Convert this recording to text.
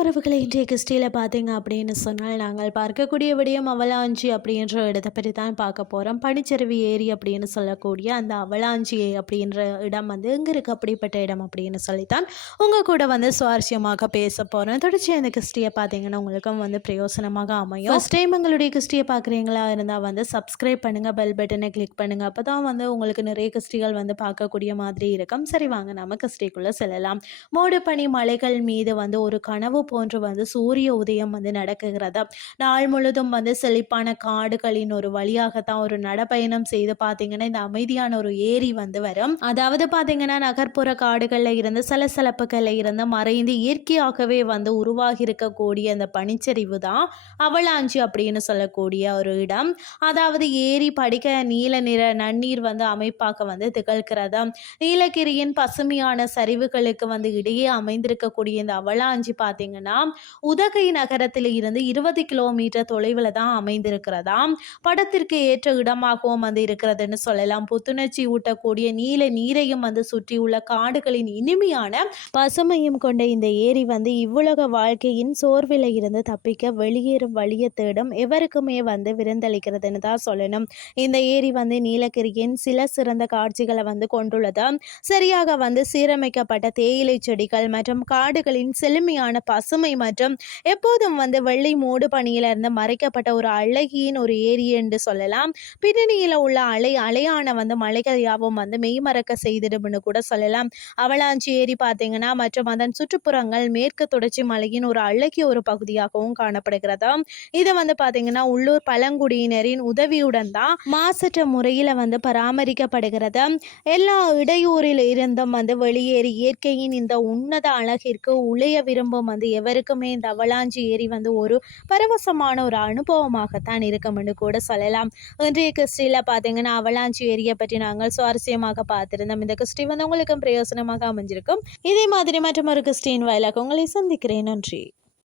உறவுகளை. இன்றைய கிறிஸ்டியில் பார்த்தீங்க அப்படின்னு சொன்னால் நாங்கள் பார்க்கக்கூடிய விடயம் அவலாஞ்சி அப்படின்ற இடத்தை பற்றி தான் பார்க்க போகிறோம் பனிச்சருவி ஏரி அப்படின்னு சொல்லக்கூடிய அந்த அவலாஞ்சி அப்படின்ற இடம் வந்து எங்கே இருக்குது அப்படிப்பட்ட இடம் அப்படின்னு சொல்லித்தான் உங்கள் கூட வந்து சுவாரஸ்யமாக பேச போகிறோம் தொடர்ச்சி அந்த கிறிஸ்டியை பார்த்தீங்கன்னா உங்களுக்கும் வந்து பிரயோசனமாக அமையும். ஃபஸ்ட் டைம் எங்களுடைய கிறிஸ்டியை பார்க்குறீங்களா இருந்தால் வந்து சப்ஸ்கிரைப் பண்ணுங்கள் பெல் பட்டனை கிளிக் பண்ணுங்கள் அப்போ தான் வந்து உங்களுக்கு நிறைய கிறிஸ்டிகள் வந்து பார்க்கக்கூடிய மாதிரி இருக்கும். சரி வாங்க நம்ம கிறிஸ்டிக்குள்ளே செல்லலாம். மூடு பனி மலைகள் மீது வந்து ஒரு கனவு போன்று வந்து சூரிய உதயம் வந்து நடக்குகிறது? நாள் முழுதும் வந்து செழிப்பான காடுகளின் ஒரு வழியாகத்தான் ஒரு நடப்பயணம் செய்து பார்த்தீங்கன்னா இந்த அமைதியான ஒரு ஏரி வந்து வரும். அதாவது பார்த்தீங்கன்னா நகர்ப்புற காடுகளில் இருந்து சலசலப்புகளில் இருந்து மறைந்து இயற்கையாகவே வந்து உருவாகி இருக்கக்கூடிய அந்த பனிச்சரிவு தான் அவலாஞ்சி அப்படின்னு சொல்லக்கூடிய ஒரு இடம். அதாவது ஏரி படிக்க நீல நிற நன்னீர் வந்து அமைப்பாக வந்து திகழ்கிறது? நீலகிரியின் பசுமையான சரிவுகளுக்கு வந்து இடையே அமைந்திருக்கக்கூடிய இந்த அவலாஞ்சி பார்த்தீங்கன்னா உதகை நகரத்தில் இருந்து இருபது கிலோமீட்டர் தொலைவில் தான் அமைந்திருக்கிறதாம். படத்திற்கு ஏற்ற இடமாகவும் வந்து இருக்கிறதுன்னு சொல்லலாம். புத்துணர்ச்சி ஊட்டக்கூடிய நீல நீரையும் வந்து சுற்றியுள்ள காடுகளின் இனிமையான பசுமையும் கொண்ட இந்த ஏரி வந்து இவ்வுலக வாழ்க்கையின் சோர்வில் இருந்து தப்பிக்க வெளியேறும் வழியை தேடும் எவருக்குமே வந்து விருந்தளிக்கிறதுன்னு தான் சொல்லணும். இந்த ஏரி வந்து நீலகிரியின் சில சிறந்த காட்சிகளை வந்து கொண்டுள்ளது சரியாக வந்து சீரமைக்கப்பட்ட தேயிலை செடிகள் மற்றும் காடுகளின் செழுமையான பசுமை மற்றும் எப்போதும் வந்து வெள்ளை மூடு பணியிலிருந்து மறைக்கப்பட்ட ஒரு அழகியின் ஒரு ஏரி என்று சொல்லலாம். பின்னணியில் உள்ள அலை அலையான வந்து மலைகள் யாவும் வந்து மெய்மறக்க செய்திடும்னு கூட சொல்லலாம். அவலாஞ்சி ஏரி பார்த்தீங்கன்னா மற்றும் அதன் சுற்றுப்புறங்கள் மேற்கு தொடர்ச்சி மலையின் ஒரு அழகிய ஒரு பகுதியாகவும் காணப்படுகிறது. இதை வந்து பார்த்தீங்கன்னா உள்ளூர் பழங்குடியினரின் உதவியுடன் தான் மாசற்ற முறையில் வந்து பராமரிக்கப்படுகிறது. எல்லா இடையூறில் இருந்தும் வந்து வெளியேறி இயற்கையின் இந்த உன்னத அழகிற்கு உழைய விரும்பும் வந்து எவருக்குமே இந்த அவலாஞ்சி ஏரி வந்து ஒரு பரவசமான ஒரு அனுபவமாகத்தான் இருக்கும்னு கூட சொல்லலாம். இன்றைய கிறிஸ்டியில் பார்த்தீங்கன்னா அவலாஞ்சி ஏரியை பற்றி நாங்கள் சுவாரஸ்யமாக பார்த்திருந்தோம். இந்த கிறிஸ்டி வந்து உங்களுக்கும் பிரயோசனமாக அமைஞ்சிருக்கும். இதே மாதிரி மற்றும் ஒரு கிறிஸ்டின் வாயிலாக உங்களை சந்திக்கிறேன். நன்றி.